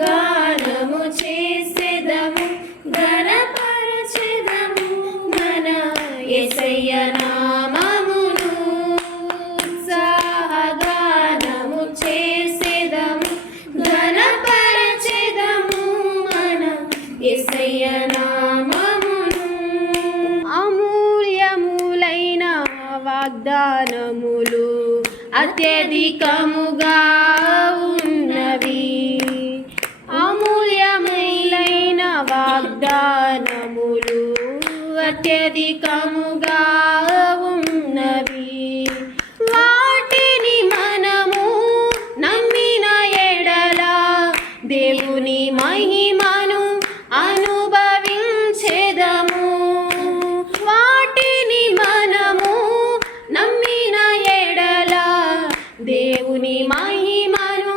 గానము చేసెదము ఘనపరచెదము మన యేసయ్య నామమును ఉత్సాహగానము చేసెదము ఘనపరచెదము మన యేసయ్య నామమును. అమూల్యములైన వాగ్దానములు అత్యధికముగా ఉన్నవి. అమూల్యములైన వాగ్దానములు అత్యధికముగా ఉన్నవి. వాటిని మనము నమ్మిన ఎడల దేవుని మహిమను అనుభవించెదము. వాటిని మనము నమ్మిన ఎడల దేవుని మహిమను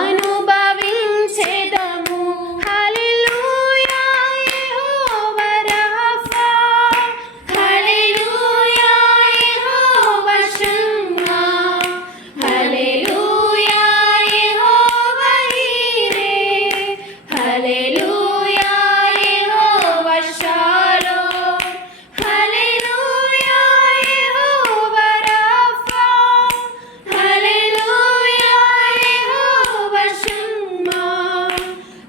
అనుభవించెదము. హల్లెలూయా యెహోవా రాఫా, హల్లెలూయా యెహోవా షమ్మా, హల్లెలూయా యెహోవా ఈరే, హల్లెలూయా యెహోవా షాలోమ్, హల్లెలూయా యెహోవా రాఫా, హల్లెలూయా యెహోవా షమ్మా,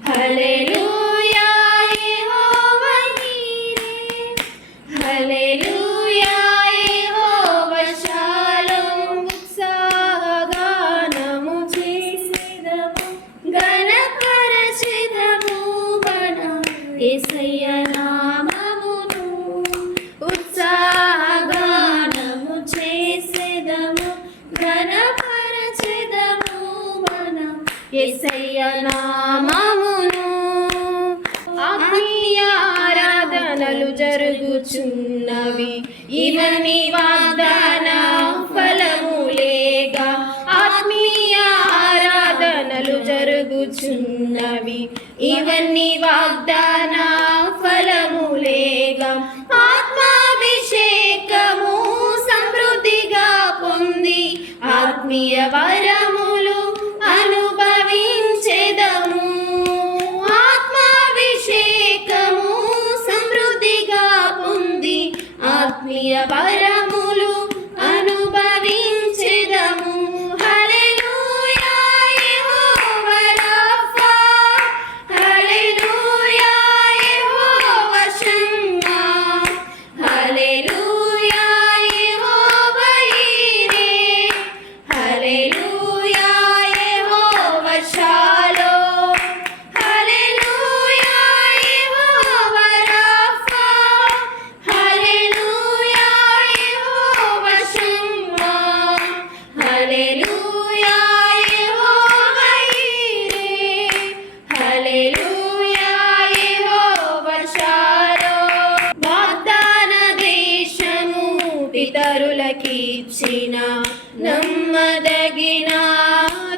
హల్లెలూయా యెహోవా ఈరే, హల్లెలూయా యెహోవా షాలోమ్. ఉత్సాహగానము చేసెదము ఘనపరచెదము మన యేసయ్య నామమును. ఉత్సాహగానము చేసెదము ఘనపరచెదము మన యేసయ్య నామమును. ఆత్మీయ ఆరాధనలు జరుగుచున్నవి, ఇవన్నీ వాగ్దాన ఫలములేగా. ఆత్మీయ ఆరాధనలు జరుగుచున్నవి, ఇవన్నీ వాగ్దాన ఫలములేగా. ఆత్మాభిషేకము సమృద్ధిగా పొంది ఆత్మీయ వరములు అనుభవించెదము. ఆత్మాభిషేకము సమృద్ధిగా పొంది ఆత్మీయ వరములు అనుభవించెదము. హల్లెలూయా యెహోవా రాఫా, హల్లెలూయా యెహోవా షమ్మా, హల్లెలూయా యెహోవా ఈరే, హల్లెలూయా యెహోవా షాలోమ్, హల్లెలూయా యెహోవా రాఫా, హల్లెలూయా యెహోవా షమ్మా, హల్లెలూయా యెహోవా ఈరే, హల్లెలూయా యెహోవా షాలోమ్. వాగ్దాన దేశము పితరులకిచ్చిన నమ్మదగిన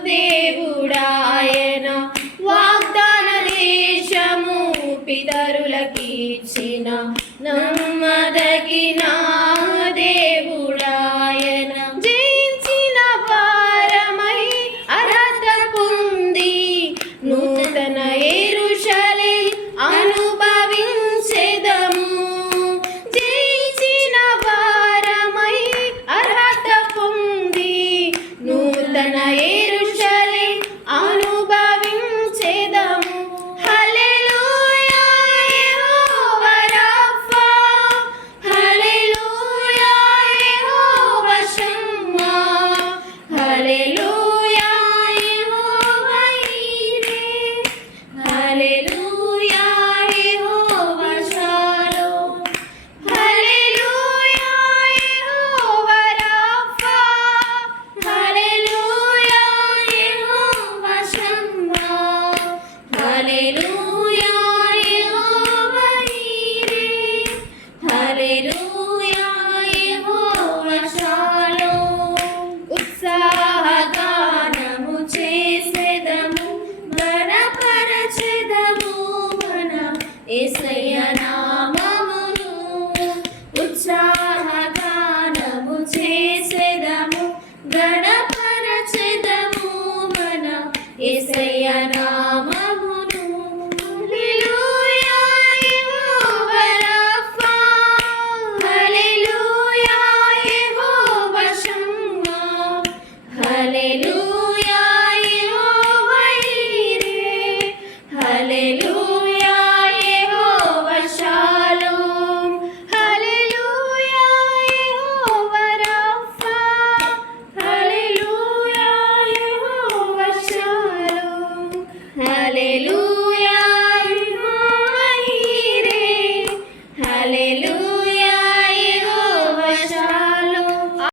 దేవుడాయన. వాగ్దాన దేశము పితరులకిచ్చిన నమ్మదగిన దేవుడాయన. జయించిన వారమై అర్హత పొంది నూతన యెరూషలేము అనుభవించెదము. జయించిన వారమై అర్హత పొంది నూతన యెరూషలేము అనుభవించెదము. హల్లెలూయా యెహోవా రాఫా, హల్లెలూయా యెహోవా షమ్మా, హల్లెలూయా యెహోవా ఈరే, హల్లెలూయా యెహోవా షాలోమ్, హల్లెలూయా యెహోవా రాఫా, హల్లెలూయా యెహోవా షమ్మా, హల్లెలూయా యెహోవా ఈరే, హల్లెలూయా యెహోవా షాలోమ్. ఉత్సాహగానము చేసెదము ఘనపరచెదము మన యేసయ్య నామమును. ఉత్సాహగానము చేసెదము ఘనపరచెదము మన యేసయ్య నామమును. హల్లెలూయా